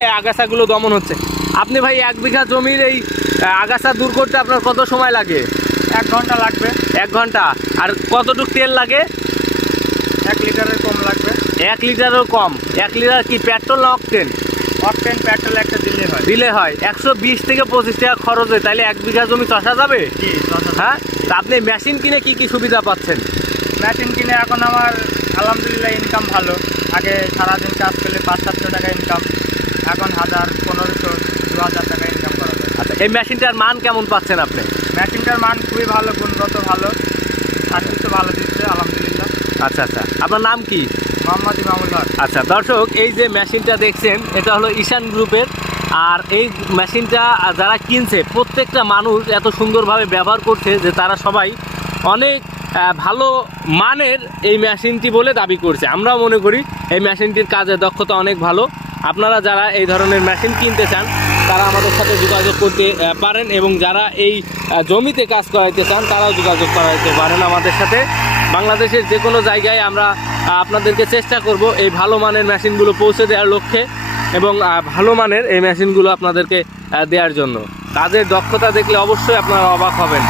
আগাছাগুলো দমন হচ্ছে। আপনি ভাই 1 বিঘা জমির এই আগাছা দূর করতে আপনার কত সময় লাগে? 1 ঘন্টা লাগবে। 1 ঘন্টা। আর কতটুকু তেল লাগে? 1 লিটারের কম লাগবে। 1 লিটারেরও কম। 1 লিটার কি পেট্রোল না অকটেন? অকটেন পেট্রোল একটা দিলে হয় 120 থেকে 25 টাকা খরচ হয়, তাইলে 1 বিঘা জমি চষা যাবে? জি। হ্যাঁ, তা আপনি মেশিন কিনে কি কি সুবিধা পাচ্ছেন? মেশিন কিনে এখন আমার আলহামদুলিল্লাহ ইনকাম ভালো। আগে সারাদিন কাজ করলে 500-700 টাকা ইনকাম, এখন 1000, 1500, 2000 টাকা ইনকাম করা যায়। আচ্ছা, এই মেশিনটার মান কেমন পাচ্ছেন আপনি? মেশিনটার মান খুবই ভালো, গুণগত ভালো, সার্ভিসও ভালো দিচ্ছে আলহামদুলিল্লাহ। আচ্ছা আচ্ছা, আপনার নাম কি? মোহাম্মদ ইমামুল হক। আচ্ছা দর্শক, এই যে মেশিনটা দেখছেন এটা হলো ঈশান গ্রুপের। আর এই মেশিনটা যারা কিনছে প্রত্যেকটা মানুষ এত সুন্দরভাবে ব্যবহার করছে যে তারা সবাই অনেক ভালো মানের এই মেশিনটি বলে দাবি করছে। আমরাও মনে করি এই মেশিনটির কাজের দক্ষতা অনেক ভালো। আপনারা যারা এই ধরনের মেশিন কিনতে চান তারা আমাদের সাথে যোগাযোগ করতে পারেন, এবং যারা এই জমিতে কাজ করাইতে চান তারাও যোগাযোগ করাইতে পারেন আমাদের সাথে। বাংলাদেশের যে কোনো জায়গায় আমরা আপনাদেরকে চেষ্টা করব এই ভালো মানের মেশিনগুলো পৌঁছে দেওয়ার লক্ষ্যে, এবং ভালো মানের এই মেশিনগুলো আপনাদেরকে দেওয়ার জন্য। কাজের দক্ষতা দেখলে অবশ্যই আপনারা অবাক হবেন।